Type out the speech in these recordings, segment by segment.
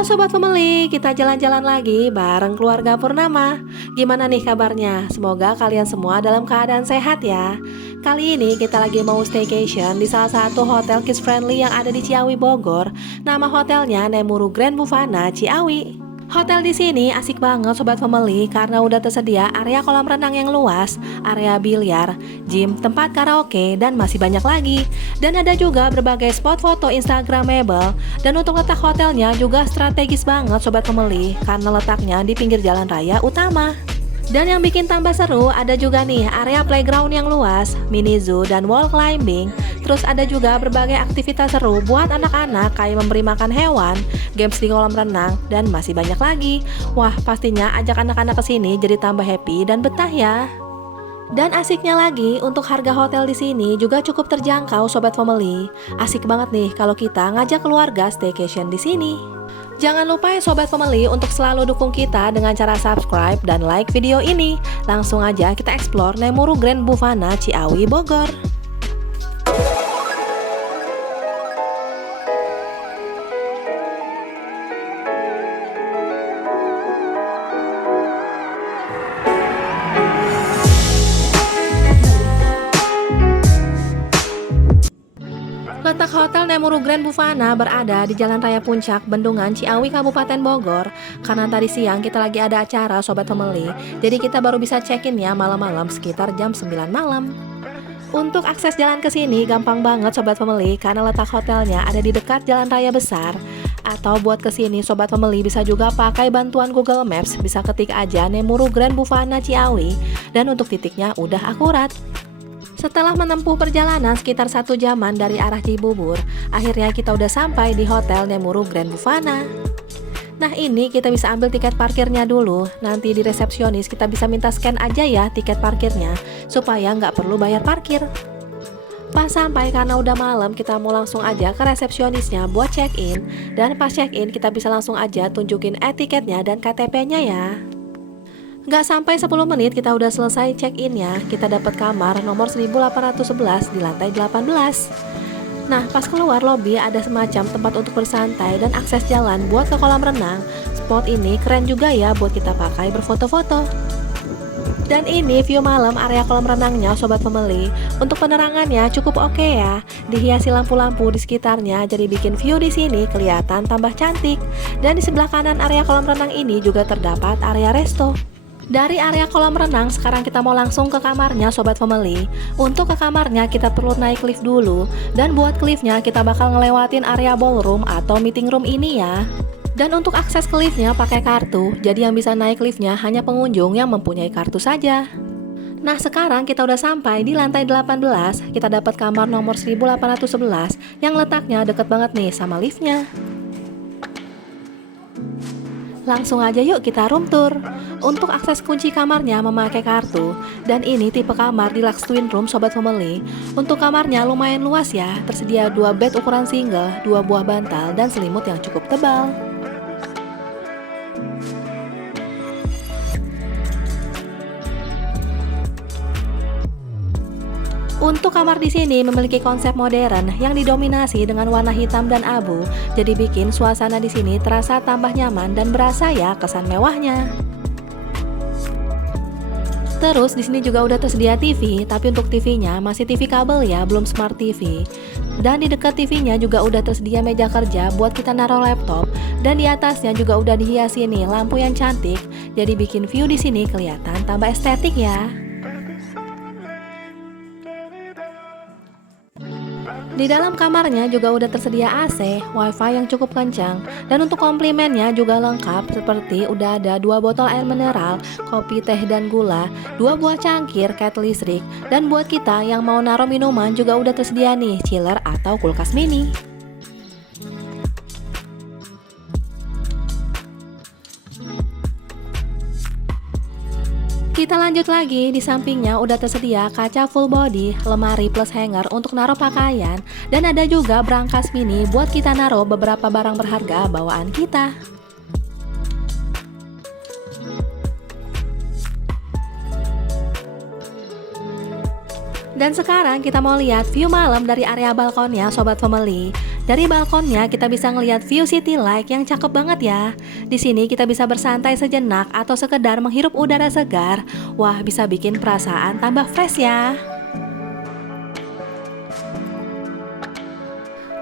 Halo Sobat Family, kita jalan-jalan lagi bareng keluarga Purnama. Gimana nih kabarnya? Semoga kalian semua dalam keadaan sehat ya. Kali ini kita lagi mau staycation di salah satu hotel kids friendly yang ada di Ciawi, Bogor. Nama hotelnya Nemuru Grand Buvana Ciawi. Hotel di sini asik banget Sobat Family karena udah tersedia area kolam renang yang luas, area biliar, gym, tempat karaoke, dan masih banyak lagi. Dan ada juga berbagai spot foto instagramable. Dan untuk letak hotelnya juga strategis banget Sobat Family karena letaknya di pinggir jalan raya utama. Dan yang bikin tambah seru ada juga nih area playground yang luas, mini zoo dan wall climbing. Terus ada juga berbagai aktivitas seru buat anak-anak kayak memberi makan hewan, games di kolam renang, dan masih banyak lagi. Wah, pastinya ajak anak-anak ke sini jadi tambah happy dan betah ya. Dan asiknya lagi, untuk harga hotel di sini juga cukup terjangkau Sobat Family. Asik banget nih kalau kita ngajak keluarga staycation di sini. Jangan lupa ya Sobat Family untuk selalu dukung kita dengan cara subscribe dan like video ini. Langsung aja kita explore Nemuru Grand Buvana Ciawi, Bogor. Letak Hotel Nemuru Grand Buvana berada di Jalan Raya Puncak, Bendungan, Ciawi, Kabupaten Bogor. Karena tadi siang kita lagi ada acara Sobat Family, jadi kita baru bisa check-in ya malam-malam sekitar jam 9 malam. Untuk akses jalan ke sini gampang banget Sobat Family karena letak hotelnya ada di dekat jalan raya besar. Atau buat ke sini Sobat Family bisa juga pakai bantuan Google Maps, bisa ketik aja Nemuru Grand Buvana Ciawi dan untuk titiknya udah akurat. Setelah menempuh perjalanan sekitar 1 jaman dari arah Cibubur, akhirnya kita udah sampai di Hotel Nemuru Grand Buvana. Nah ini kita bisa ambil tiket parkirnya dulu, nanti di resepsionis kita bisa minta scan aja ya tiket parkirnya, supaya nggak perlu bayar parkir. Pas sampai karena udah malam kita mau langsung aja ke resepsionisnya buat check-in, dan pas check-in kita bisa langsung aja tunjukin e-tiketnya dan KTP-nya ya. Gak sampai 10 menit kita udah selesai check-in-nya, kita dapat kamar nomor 1811 di lantai 18. Nah pas keluar lobi ada semacam tempat untuk bersantai dan akses jalan buat ke kolam renang. Spot ini keren juga ya buat kita pakai berfoto-foto. Dan ini view malam area kolam renangnya Sobat Family. Untuk penerangannya cukup oke ya, dihiasi lampu-lampu di sekitarnya jadi bikin view di sini kelihatan tambah cantik. Dan di sebelah kanan area kolam renang ini juga terdapat area resto. Dari area kolam renang, sekarang kita mau langsung ke kamarnya Sobat Family. Untuk ke kamarnya kita perlu naik lift dulu. Dan buat ke liftnya kita bakal ngelewatin area ballroom atau meeting room ini ya. Dan untuk akses ke liftnya pakai kartu, jadi yang bisa naik liftnya hanya pengunjung yang mempunyai kartu saja. Nah sekarang kita udah sampai di lantai 18, kita dapat kamar nomor 1811 yang letaknya deket banget nih sama liftnya. Langsung aja yuk kita room tour. Untuk akses kunci kamarnya memakai kartu. Dan ini tipe kamar deluxe twin room Sobat Family. Untuk kamarnya lumayan luas ya, tersedia 2 bed ukuran single, 2 buah bantal, dan selimut yang cukup tebal. Untuk kamar di sini memiliki konsep modern yang didominasi dengan warna hitam dan abu, jadi bikin suasana di sini terasa tambah nyaman dan berasa ya kesan mewahnya. Terus di sini juga udah tersedia TV, tapi untuk TV-nya masih TV kabel ya, belum smart TV. Dan di dekat TV-nya juga udah tersedia meja kerja buat kita naruh laptop, dan di atasnya juga udah dihiasi nih lampu yang cantik, jadi bikin view di sini kelihatan tambah estetik ya. Di dalam kamarnya juga udah tersedia AC, wifi yang cukup kencang, dan untuk komplimennya juga lengkap seperti udah ada 2 botol air mineral, kopi, teh, dan gula, 2 buah cangkir, kettle listrik, dan buat kita yang mau naruh minuman juga udah tersedia nih chiller atau kulkas mini. Kita lanjut lagi, di sampingnya udah tersedia kaca full body, lemari plus hanger untuk naruh pakaian, dan ada juga brankas mini buat kita naruh beberapa barang berharga bawaan kita. Dan sekarang kita mau lihat view malam dari area balkonnya Sobat Family. Dari balkonnya kita bisa ngelihat view city light yang cakep banget ya. Di sini kita bisa bersantai sejenak atau sekedar menghirup udara segar. Wah, bisa bikin perasaan tambah fresh ya.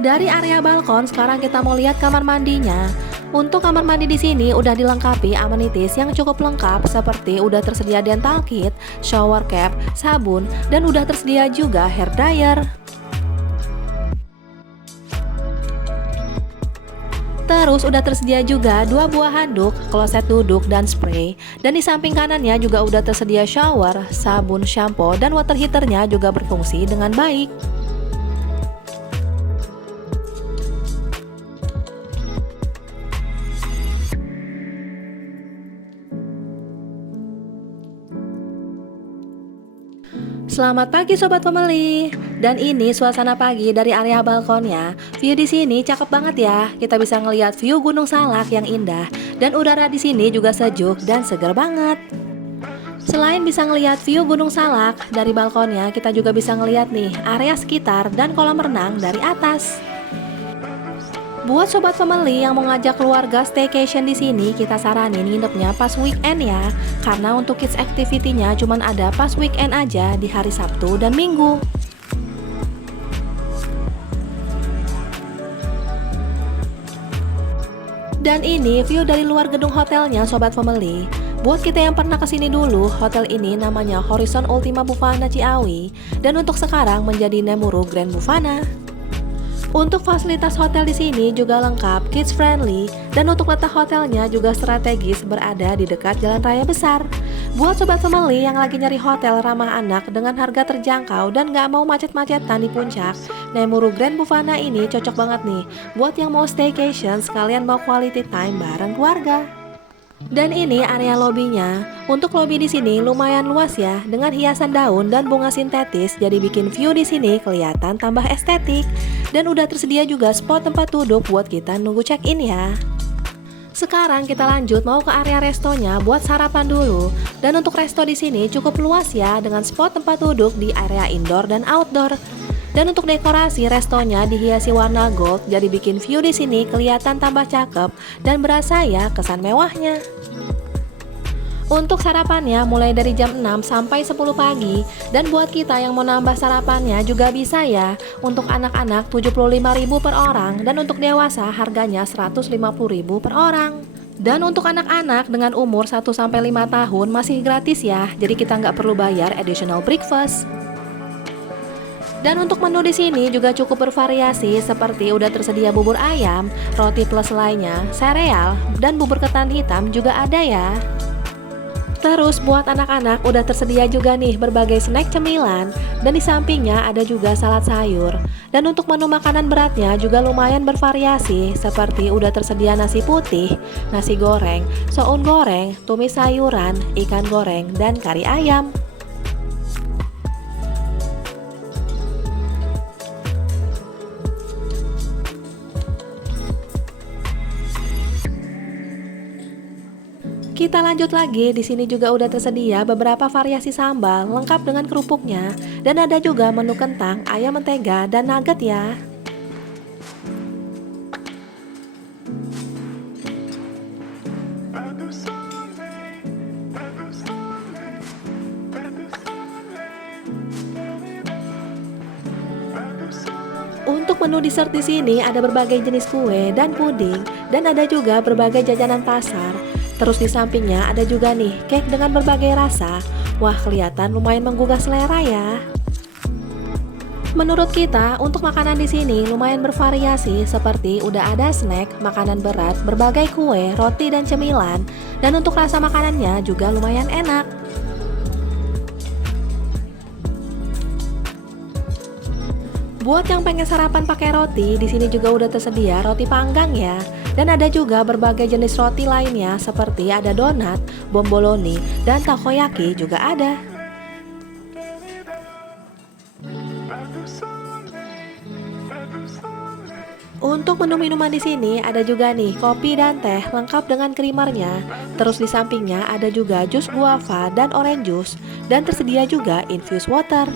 Dari area balkon, sekarang kita mau lihat kamar mandinya. Untuk kamar mandi di sini udah dilengkapi amenities yang cukup lengkap seperti udah tersedia dental kit, shower cap, sabun, dan udah tersedia juga hair dryer. Terus udah tersedia juga 2 buah handuk, kloset duduk, dan spray. Dan di samping kanannya juga udah tersedia shower, sabun, shampoo, dan water heaternya juga berfungsi dengan baik. Selamat pagi sobat pembeli. Dan ini suasana pagi dari area balkonnya. View di sini cakep banget ya. Kita bisa ngelihat view Gunung Salak yang indah dan udara di sini juga sejuk dan segar banget. Selain bisa ngelihat view Gunung Salak dari balkonnya, kita juga bisa ngelihat nih area sekitar dan kolam renang dari atas. Buat sobat family yang mau ngajak keluarga staycation di sini, kita saranin nginepnya pas weekend ya. Karena untuk kids activity-nya cuman ada pas weekend aja di hari Sabtu dan Minggu. Dan ini view dari luar gedung hotelnya sobat family. Buat kita yang pernah kesini dulu, hotel ini namanya Horizon Ultima Bufana Ciawi. Dan untuk sekarang menjadi Nemuro Grand Bufana. Untuk fasilitas hotel di sini juga lengkap, kids friendly, dan untuk letak hotelnya juga strategis berada di dekat jalan raya besar. Buat sobat family yang lagi nyari hotel ramah anak dengan harga terjangkau dan gak mau macet-macetan di puncak, Nemuro Grand Bufana ini cocok banget nih buat yang mau staycation sekalian mau quality time bareng keluarga. Dan ini area lobinya. Untuk lobi di sini lumayan luas ya, dengan hiasan daun dan bunga sintetis, jadi bikin view di sini kelihatan tambah estetik. Dan udah tersedia juga spot tempat duduk buat kita nunggu check-in ya. Sekarang kita lanjut mau ke area restonya buat sarapan dulu. Dan untuk resto di sini cukup luas ya, dengan spot tempat duduk di area indoor dan outdoor. Dan untuk dekorasi restonya dihiasi warna gold, jadi bikin view di sini kelihatan tambah cakep dan berasa ya kesan mewahnya. Untuk sarapannya mulai dari jam 6 sampai 10 pagi. Dan buat kita yang mau nambah sarapannya juga bisa ya. Untuk anak-anak 75.000 per orang dan untuk dewasa harganya 150.000 per orang. Dan untuk anak-anak dengan umur 1 sampai 5 tahun masih gratis ya. Jadi kita nggak perlu bayar additional breakfast. Dan untuk menu di sini juga cukup bervariasi seperti udah tersedia bubur ayam, roti plus lainnya, sereal, dan bubur ketan hitam juga ada ya. Terus buat anak-anak udah tersedia juga nih berbagai snack cemilan dan di sampingnya ada juga salad sayur. Dan untuk menu makanan beratnya juga lumayan bervariasi seperti udah tersedia nasi putih, nasi goreng, soun goreng, tumis sayuran, ikan goreng, dan kari ayam. Kita lanjut lagi, di sini juga udah tersedia beberapa variasi sambal lengkap dengan kerupuknya dan ada juga menu kentang, ayam mentega, dan nugget ya. Untuk menu dessert di sini ada berbagai jenis kue dan puding dan ada juga berbagai jajanan pasar. Terus di sampingnya ada juga nih cake dengan berbagai rasa. Wah, kelihatan lumayan menggugah selera ya. Menurut kita, untuk makanan di sini lumayan bervariasi seperti udah ada snack, makanan berat, berbagai kue, roti dan cemilan. Dan untuk rasa makanannya juga lumayan enak. Buat yang pengen sarapan pakai roti, di sini juga udah tersedia roti panggang ya. Dan ada juga berbagai jenis roti lainnya seperti ada donat, bomboloni, dan takoyaki juga ada. Untuk menu minuman di sini ada juga nih kopi dan teh lengkap dengan creamernya. Terus di sampingnya ada juga jus guava dan orange juice dan tersedia juga infused water.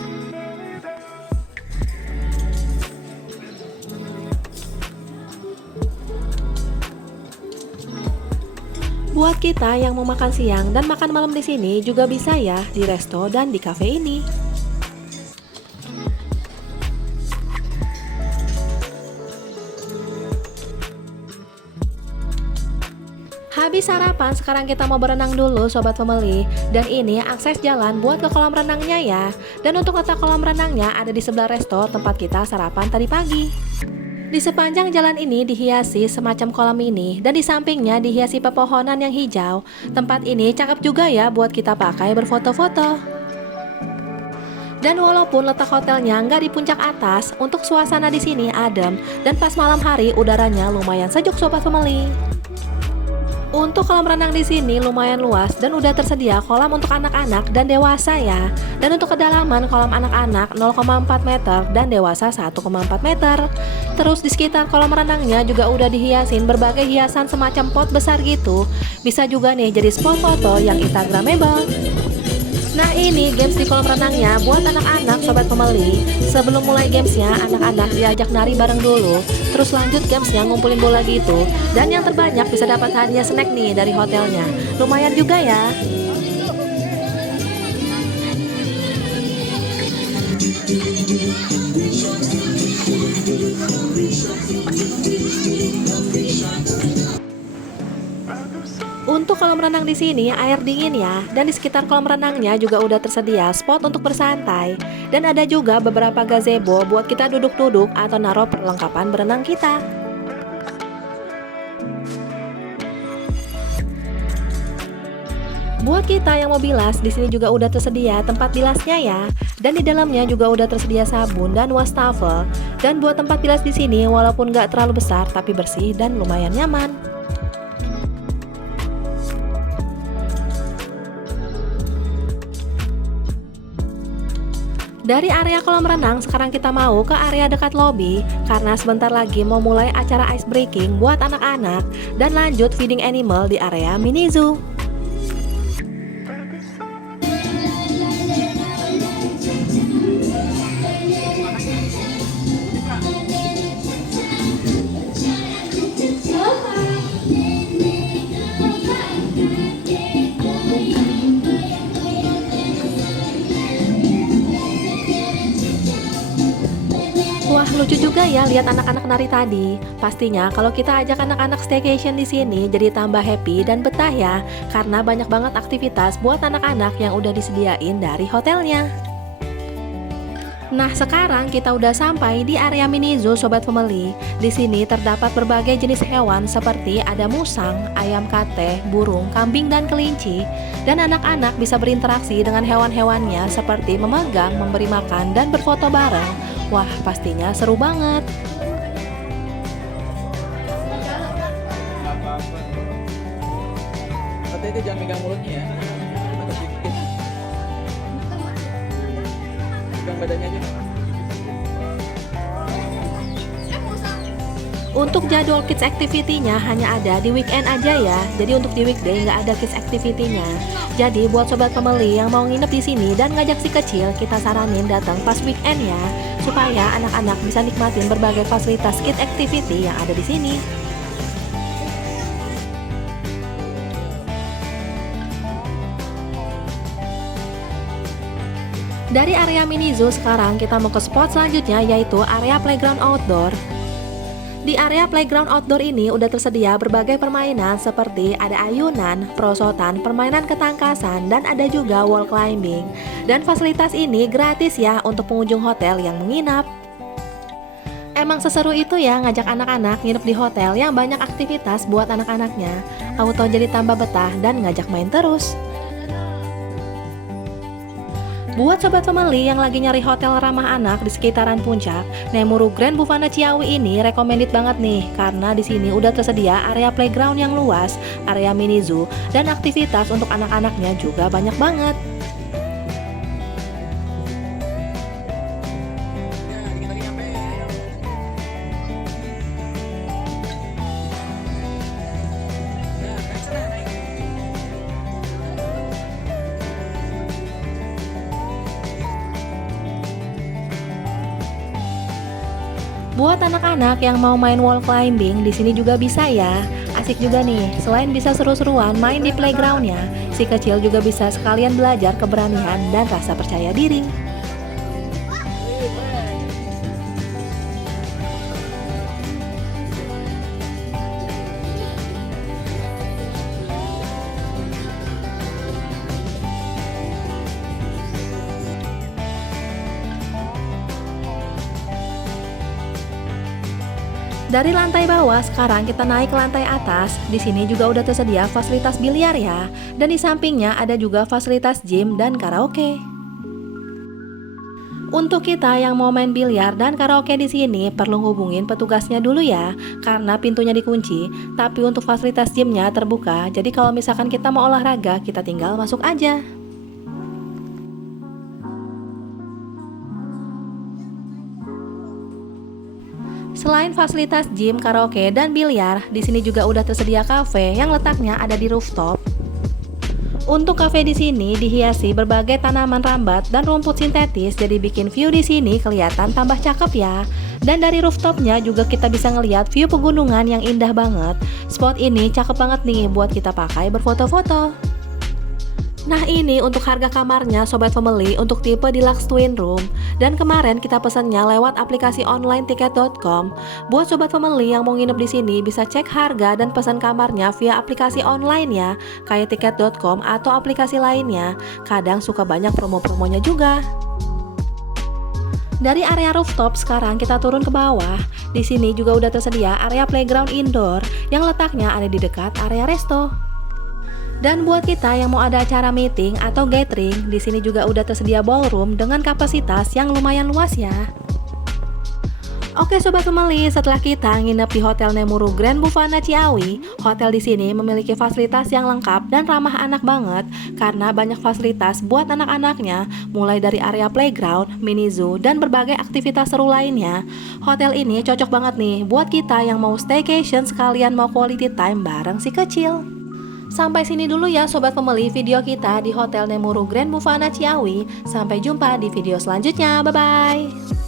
Buat kita yang mau makan siang dan makan malam di sini juga bisa ya di resto dan di cafe ini. Habis sarapan, sekarang kita mau berenang dulu Sobat Family. Dan ini akses jalan buat ke kolam renangnya ya. Dan untuk letak kolam renangnya ada di sebelah resto tempat kita sarapan tadi pagi. Di sepanjang jalan ini dihiasi semacam kolam ini, dan di sampingnya dihiasi pepohonan yang hijau. Tempat ini cakep juga ya buat kita pakai berfoto-foto. Dan walaupun letak hotelnya nggak di puncak atas, untuk suasana di sini adem dan pas malam hari udaranya lumayan sejuk Sobat Family. Untuk kolam renang di sini lumayan luas dan udah tersedia kolam untuk anak-anak dan dewasa ya. Dan untuk kedalaman kolam anak-anak 0,4 meter dan dewasa 1,4 meter. Terus di sekitar kolam renangnya juga udah dihiasin berbagai hiasan semacam pot besar gitu. Bisa juga nih jadi spot foto yang instagramable. Nah ini games di kolam renangnya buat anak-anak Sobat Family. Sebelum mulai gamesnya, anak-anak diajak nari bareng dulu. Terus lanjut gamesnya ngumpulin bola gitu. Dan yang terbanyak bisa dapat hadiah snack nih dari hotelnya. Lumayan juga ya. Untuk kolam renang di sini air dingin ya, dan di sekitar kolam renangnya juga udah tersedia spot untuk bersantai. Dan ada juga beberapa gazebo buat kita duduk-duduk atau naruh perlengkapan berenang kita. Buat kita yang mau bilas, di sini juga udah tersedia tempat bilasnya ya. Dan di dalamnya juga udah tersedia sabun dan wastafel. Dan buat tempat bilas di sini walaupun nggak terlalu besar tapi bersih dan lumayan nyaman. Dari area kolam renang, sekarang kita mau ke area dekat lobi karena sebentar lagi mau mulai acara ice breaking buat anak-anak dan lanjut feeding animal di area mini zoo. Wah, lucu juga ya lihat anak-anak nari tadi. Pastinya kalau kita ajak anak-anak staycation di sini jadi tambah happy dan betah ya, karena banyak banget aktivitas buat anak-anak yang udah disediain dari hotelnya. Nah, sekarang kita udah sampai di area mini zoo Sobat Family. Di sini terdapat berbagai jenis hewan seperti ada musang, ayam kate, burung, kambing dan kelinci. Dan anak-anak bisa berinteraksi dengan hewan-hewannya seperti memegang, memberi makan dan berfoto bareng. Wah, pastinya seru banget. Kata itu jangan megang mulutnya ya. Atau sedikit. Pegang badannya aja. Untuk jadwal kids activity-nya hanya ada di weekend aja ya. Jadi untuk di weekday nggak ada kids activity-nya. Jadi buat Sobat Family yang mau nginep di sini dan ngajak si kecil, kita saranin datang pas weekend ya, supaya anak-anak bisa nikmatin berbagai fasilitas kids activity yang ada di sini. Dari area mini zoo sekarang kita mau ke spot selanjutnya yaitu area playground outdoor. Di area playground outdoor ini udah tersedia berbagai permainan seperti ada ayunan, perosotan, permainan ketangkasan, dan ada juga wall climbing. Dan fasilitas ini gratis ya untuk pengunjung hotel yang menginap. Emang seseru itu ya ngajak anak-anak nginep di hotel yang banyak aktivitas buat anak-anaknya. Auto jadi tambah betah dan ngajak main terus. Buat Sobat Family yang lagi nyari hotel ramah anak di sekitaran Puncak, Nemuru Grand Bufana Ciawi ini recommended banget nih karena di sini udah tersedia area playground yang luas, area mini zoo, dan aktivitas untuk anak-anaknya juga banyak banget. Buat anak-anak yang mau main wall climbing, di sini juga bisa ya. Asik juga nih, selain bisa seru-seruan main di playgroundnya, si kecil juga bisa sekalian belajar keberanian dan rasa percaya diri. Dari lantai bawah, sekarang kita naik ke lantai atas. Di sini juga udah tersedia fasilitas biliar ya. Dan di sampingnya ada juga fasilitas gym dan karaoke. Untuk kita yang mau main biliar dan karaoke di sini perlu hubungin petugasnya dulu ya, karena pintunya dikunci. Tapi untuk fasilitas gymnya terbuka, jadi kalau misalkan kita mau olahraga, kita tinggal masuk aja. Selain fasilitas gym, karaoke, dan biliar, di sini juga udah tersedia kafe yang letaknya ada di rooftop. Untuk kafe di sini dihiasi berbagai tanaman rambat dan rumput sintetis, jadi bikin view di sini kelihatan tambah cakep ya. Dan dari rooftopnya juga kita bisa ngeliat view pegunungan yang indah banget. Spot ini cakep banget nih buat kita pakai berfoto-foto. Nah ini untuk harga kamarnya Sobat Family untuk tipe deluxe twin room. Dan kemarin kita pesannya lewat aplikasi online tiket.com. Buat Sobat Family yang mau nginep di sini bisa cek harga dan pesan kamarnya via aplikasi online ya, kayak tiket.com atau aplikasi lainnya. Kadang suka banyak promo-promonya juga. Dari area rooftop sekarang kita turun ke bawah. Di sini juga udah tersedia area playground indoor yang letaknya ada di dekat area resto. Dan buat kita yang mau ada acara meeting atau gathering, di sini juga udah tersedia ballroom dengan kapasitas yang lumayan luas ya. Oke Sobat Family, setelah kita nginep di Hotel Nemuru Grand Bufana Ciawi, hotel di sini memiliki fasilitas yang lengkap dan ramah anak banget karena banyak fasilitas buat anak-anaknya, mulai dari area playground, mini zoo, dan berbagai aktivitas seru lainnya. Hotel ini cocok banget nih buat kita yang mau staycation sekalian mau quality time bareng si kecil. Sampai sini dulu ya Sobat Family video kita di Hotel Nemuru Grand Bufana Ciawi. Sampai jumpa di video selanjutnya, bye-bye.